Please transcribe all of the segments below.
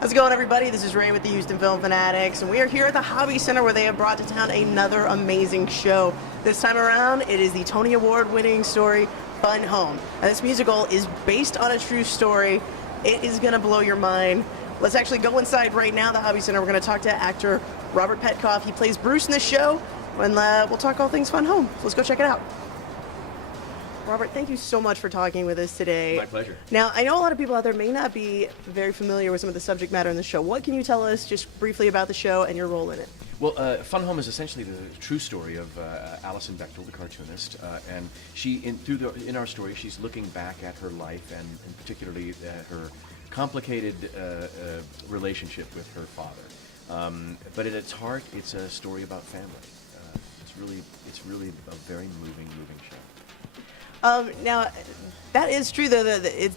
How's it going, everybody? This is Ray with the Houston Film Fanatics, and we are here at the Hobby Center where they have brought to town another amazing show. This time around, it is the Tony Award-winning story, Fun Home. And this musical is based on a true story. It is going to blow your mind. Let's actually go inside right now, the Hobby Center. We're going to talk to actor Robert Petkoff. He plays Bruce in this show, and we'll talk all things Fun Home. So let's go check it out. Robert, thank you so much for talking with us today. My pleasure. Now, I know a lot of people out there may not be very familiar with some of the subject matter in the show. What can you tell us just briefly about the show and your role in it? Well, Fun Home is essentially the true story of Alison Bechdel, the cartoonist, and she, in our story, she's looking back at her life and particularly her complicated relationship with her father. But at its heart, it's a story about family. It's really a very moving show. Now, that is true, though.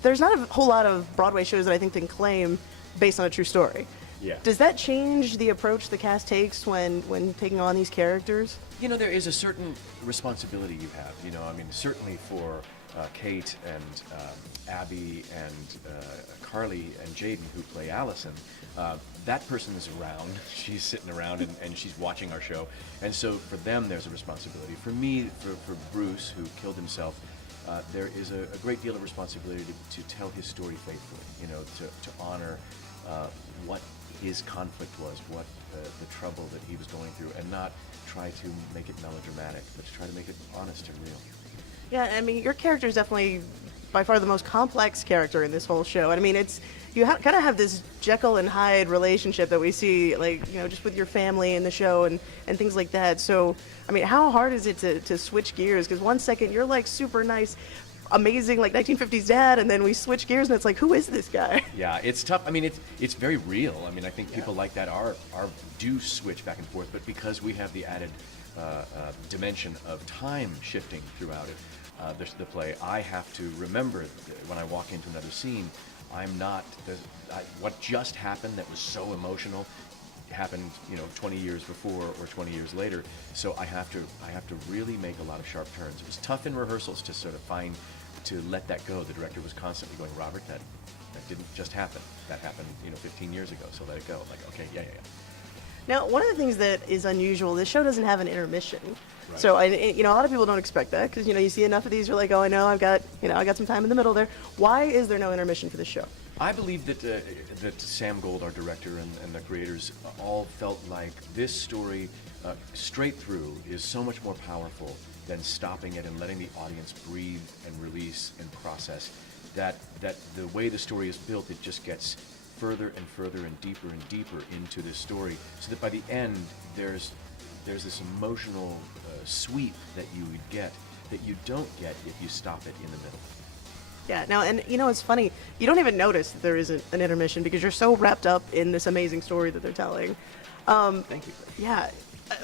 There's not a whole lot of Broadway shows that I think can claim based on a true story. Yeah. Does that change the approach the cast takes when taking on these characters? You know, there is a certain responsibility you have. You know, I mean, certainly for Kate and Abby and Carly and Jaden, who play Allison, that person is around. She's sitting around and she's watching our show. And so for them, there's a responsibility. For me, for Bruce, who killed himself, there is a great deal of responsibility to tell his story faithfully, you know, to honor what his conflict was, what the trouble that he was going through, and not try to make it melodramatic, but to try to make it honest and real. Yeah, I mean, your character is definitely by far the most complex character in this whole show. And I mean, you kind of have this Jekyll and Hyde relationship that we see, like, you know, just with your family in the show and things like that. So, I mean, how hard is it to switch gears? Because one second you're like super nice, amazing, like 1950s dad, and then we switch gears and it's like, who is this guy? Yeah, it's tough. I mean, it's very real. I mean, I think people like that do switch back and forth, but because we have the added dimension of time shifting throughout it, the play, I have to remember when I walk into another scene, I'm not, what just happened that was so emotional happened, you know, 20 years before or 20 years later. So I have to really make a lot of sharp turns. It was tough in rehearsals to let that go. The director was constantly going, Robert, that didn't just happen. That happened, you know, 15 years ago. So let it go. I'm like, okay, yeah. Now, one of the things that is unusual, this show doesn't have an intermission. Right. So, you know, a lot of people don't expect that because, you know, you see enough of these, you're like, oh, I know, I got some time in the middle there. Why is there no intermission for this show? I believe that Sam Gold, our director, and the creators all felt like this story, straight through, is so much more powerful than stopping it and letting the audience breathe and release and process. That the way the story is built, it just gets further and further and deeper into this story, so that by the end there's this emotional sweep that you would get that you don't get if you stop it in the middle. Yeah, now, and you know, it's funny, you don't even notice that there isn't an intermission because you're so wrapped up in this amazing story that they're telling. Thank you. Yeah,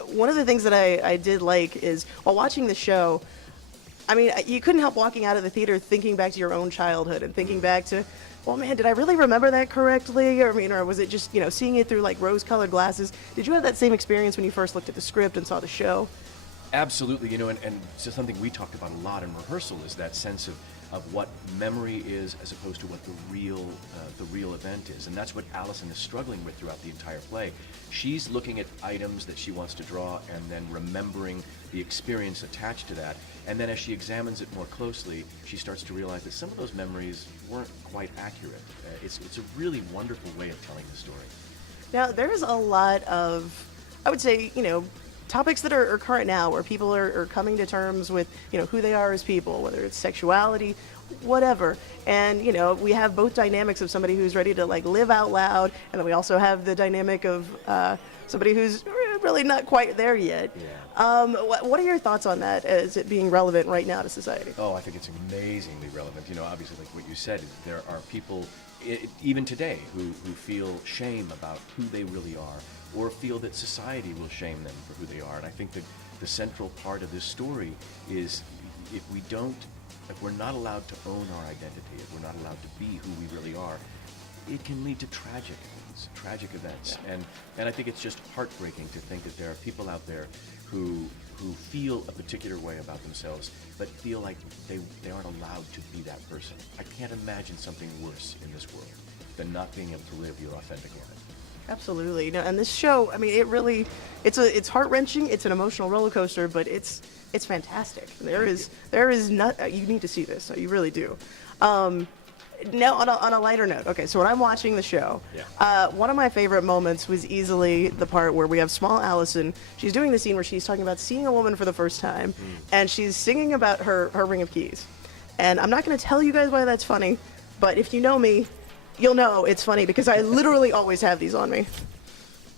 one of the things that I did like is, while watching the show, I mean, you couldn't help walking out of the theater thinking back to your own childhood and thinking back to, well, man, did I really remember that correctly? Or was it just, you know, seeing it through like rose-colored glasses? Did you have that same experience when you first looked at the script and saw the show? Absolutely, you know, and it's just something we talked about a lot in rehearsal, is that sense of what memory is as opposed to what the real event is. And that's what Allison is struggling with throughout the entire play. She's looking at items that she wants to draw and then remembering the experience attached to that. And then as she examines it more closely, she starts to realize that some of those memories weren't quite accurate. It's a really wonderful way of telling the story. Now, there's a lot of, I would say, you know, topics that are current now, where people are coming to terms with, you know, who they are as people, whether it's sexuality, whatever. And, you know, we have both dynamics of somebody who's ready to like live out loud, and then we also have the dynamic of somebody who's really not quite there yet. Yeah. What are your thoughts on that as it being relevant right now to society? Oh, I think it's amazingly relevant. You know, obviously, like what you said, there are people, even today, who feel shame about who they really are, or feel that society will shame them for who they are. And I think that the central part of this story is, if we're not allowed to own our identity, if we're not allowed to be who we really are, it can lead to tragic events. Yeah. And I think it's just heartbreaking to think that there are people out there who feel a particular way about themselves, but feel like they aren't allowed to be that person. I can't imagine something worse in this world. than not being able to live your authentic life. Absolutely. No, and this show, I mean, it's heart-wrenching, it's an emotional roller coaster, but it's fantastic. There is not, you need to see this, you really do. Now, on a lighter note, okay, so when I'm watching the show, one of my favorite moments was easily the part where we have small Allison. She's doing the scene where she's talking about seeing a woman for the first time, and she's singing about her ring of keys. And I'm not going to tell you guys why that's funny, but if you know me, you'll know it's funny because I literally always have these on me.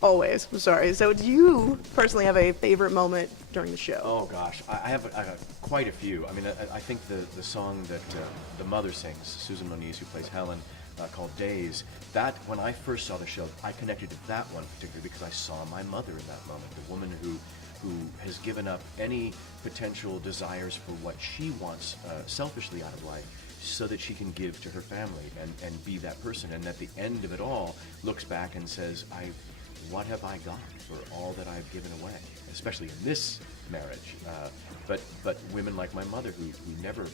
Always. I'm sorry. So do you personally have a favorite moment during the show? Oh gosh, I have quite a few. I mean, I think the song that the mother sings, Susan Moniz, who plays Helen, called Days, that when I first saw the show, I connected to that one particularly because I saw my mother in that moment, the woman who has given up any potential desires for what she wants selfishly out of life so that she can give to her family and be that person. And at the end of it all, looks back and says, what have I got for all that I've given away, especially in this marriage? But women like my mother who never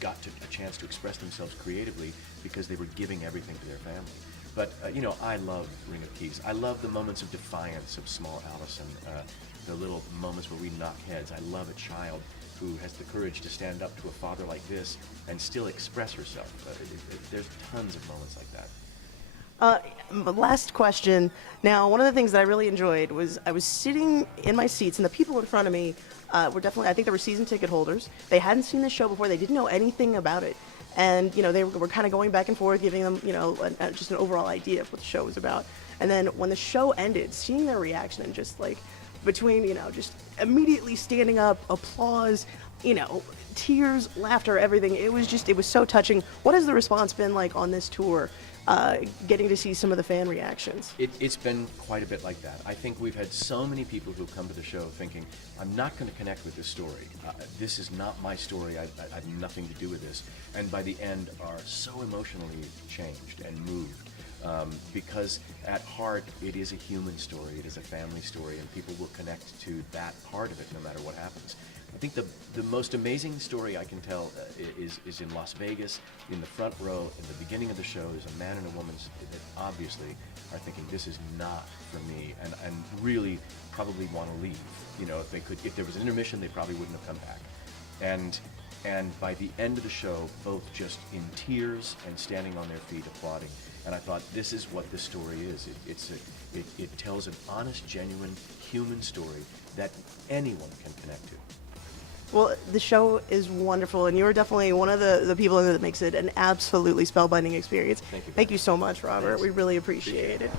got a chance to express themselves creatively because they were giving everything to their family. But, I love Ring of Keys. I love the moments of defiance of small Allison, the little moments where we knock heads. I love a child who has the courage to stand up to a father like this and still express herself. There's tons of moments like that. Last question. Now, one of the things that I really enjoyed was I was sitting in my seats, and the people in front of me were definitely, I think they were season ticket holders. They hadn't seen the show before. They didn't know anything about it. And, they were kind of going back and forth, giving them, just an overall idea of what the show was about. And then when the show ended, seeing their reaction and just like between, just immediately standing up, applause, tears, laughter, everything. It was so touching. What has the response been like on this tour? Getting to see some of the fan reactions. It's been quite a bit like that. I think we've had so many people who have come to the show thinking, I'm not going to connect with this story. This is not my story. I have nothing to do with this. And by the end are so emotionally changed and moved. Because at heart, it is a human story. It is a family story, and people will connect to that part of it no matter what happens. I think the most amazing story I can tell is in Las Vegas, in the front row, in the beginning of the show. There's a man and a woman that obviously are thinking, this is not for me, and really probably want to leave. If there was an intermission, they probably wouldn't have come back. And by the end of the show, both just in tears and standing on their feet applauding. And I thought, this is what this story is. It tells an honest, genuine, human story that anyone can connect to. Well, the show is wonderful, and you're definitely one of the people in it that makes it an absolutely spellbinding experience. Thank you so much, Robert. Thanks. We really appreciate it.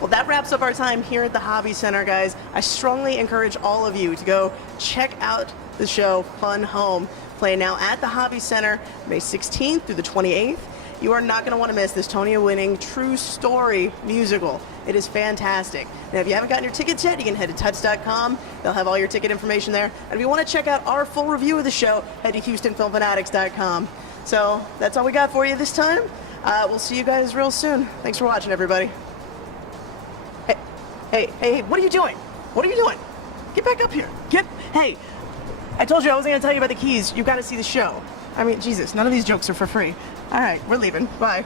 Well, that wraps up our time here at the Hobby Center, guys. I strongly encourage all of you to go check out the show Fun Home, playing now at the Hobby Center May 16th through the 28th. You are not going to want to miss this Tony-winning true story musical. It is fantastic. Now, if you haven't gotten your tickets yet, you can head to tuts.com. They'll have all your ticket information there. And if you want to check out our full review of the show, head to HoustonFilmFanatics.com. So that's all we got for you this time. We'll see you guys real soon. Thanks for watching, everybody. Hey, what are you doing? What are you doing? Get back up here. Hey, I told you I wasn't going to tell you about the keys. You've got to see the show. I mean, Jesus, none of these jokes are for free. All right, we're leaving. Bye.